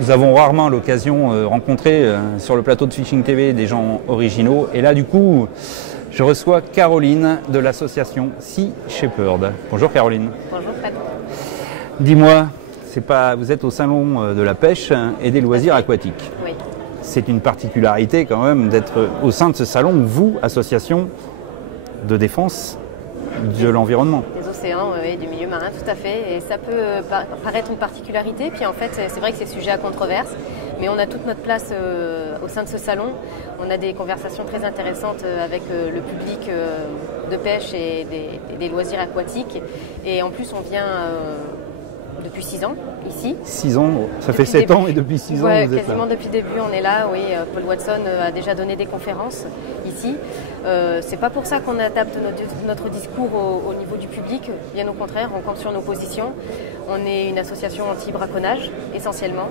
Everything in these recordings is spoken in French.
Nous avons rarement l'occasion de rencontrer sur le plateau de Fishing TV des gens originaux. Et là, du coup, je reçois Caroline de l'association Sea Shepherd. Bonjour Caroline. Bonjour Fred. Dis-moi, vous êtes au salon de la pêche et des loisirs aquatiques. Oui. C'est une particularité quand même d'être au sein de ce salon, vous, association de défense de l'environnement. Des océans et du milieu marin, tout à fait. Et ça peut paraître une particularité. Puis en fait, c'est vrai que c'est sujet à controverse. Mais on a toute notre place au sein de ce salon. On a des conversations très intéressantes avec le public de pêche et des loisirs aquatiques. Et en plus, on vient depuis 6 ans ici. 6 ans, ça fait 7 ans et depuis 6 ans ouais, vous êtes là. Quasiment depuis le début on est là, oui. Paul Watson a déjà donné des conférences ici. C'est pas pour ça qu'on adapte notre discours au niveau du public, bien au contraire, on compte sur nos positions. On est une association anti-braconnage essentiellement.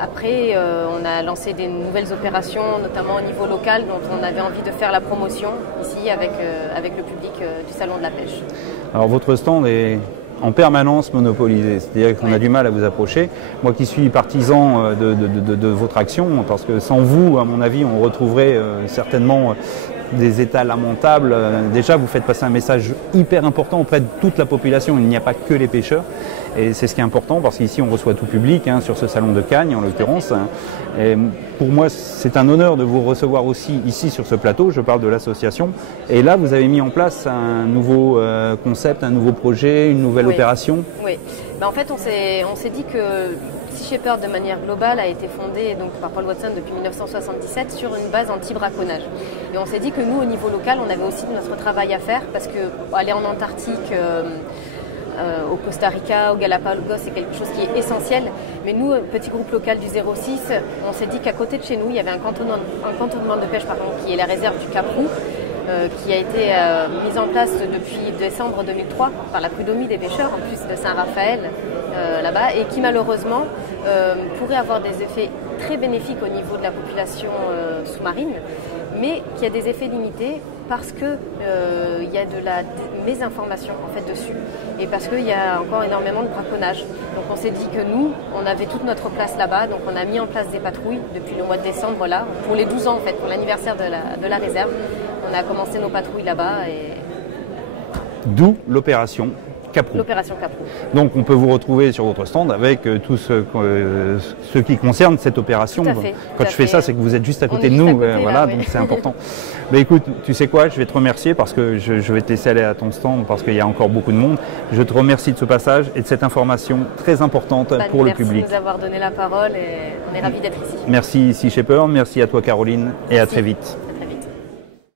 Après, on a lancé des nouvelles opérations, notamment au niveau local, dont on avait envie de faire la promotion ici avec le public du Salon de la Pêche. Alors votre stand est en permanence monopolisé, c'est-à-dire qu'on a du mal à vous approcher. Moi qui suis partisan de votre action, parce que sans vous, à mon avis, on retrouverait certainement des états lamentables. Déjà, vous faites passer un message hyper important auprès de toute la population, il n'y a pas que les pêcheurs. Et c'est ce qui est important parce qu'ici on reçoit tout public, sur ce salon de Cagnes en l'occurrence. Et pour moi c'est un honneur de vous recevoir aussi ici sur ce plateau, je parle de l'association. Et là vous avez mis en place un nouveau concept, un nouveau projet, une nouvelle opération. Oui, en fait on s'est dit que Sea Shepherd de manière globale a été fondée donc, par Paul Watson depuis 1977 sur une base anti-braconnage. Et on s'est dit que nous au niveau local on avait aussi notre travail à faire parce que aller en Antarctique, au Costa Rica, au Galapagos, c'est quelque chose qui est essentiel. Mais nous, petit groupe local du 06, on s'est dit qu'à côté de chez nous, il y avait un cantonnement de pêche qui est la réserve du Cap Roux, qui a été mise en place depuis décembre 2003 par la Prud'homie des pêcheurs, en plus de Saint-Raphaël, là-bas, et qui malheureusement pourrait avoir des effets très bénéfiques au niveau de la population sous-marine, mais qui a des effets limités parce qu'il y a de la mésinformation en fait dessus et parce qu'il y a encore énormément de braconnage. Donc on s'est dit que nous, on avait toute notre place là-bas, donc on a mis en place des patrouilles depuis le mois de décembre là, pour les 12 ans en fait, pour l'anniversaire de la réserve. On a commencé nos patrouilles là-bas et... D'où l'opération Cap Roux. L'opération Cap Roux. Donc on peut vous retrouver sur votre stand avec tout ce qui concerne cette opération. Tout à fait, Quand je fais ça, c'est que vous êtes juste à côté de nous, voilà, donc c'est important. Mais écoute, tu sais quoi, je vais te remercier parce que je vais te laisser aller à ton stand parce qu'il y a encore beaucoup de monde. Je te remercie de ce passage et de cette information très importante pour le public. Merci de nous avoir donné la parole et on est ravis d'être ici. Merci Sea Shepherd, merci à toi Caroline et à très vite.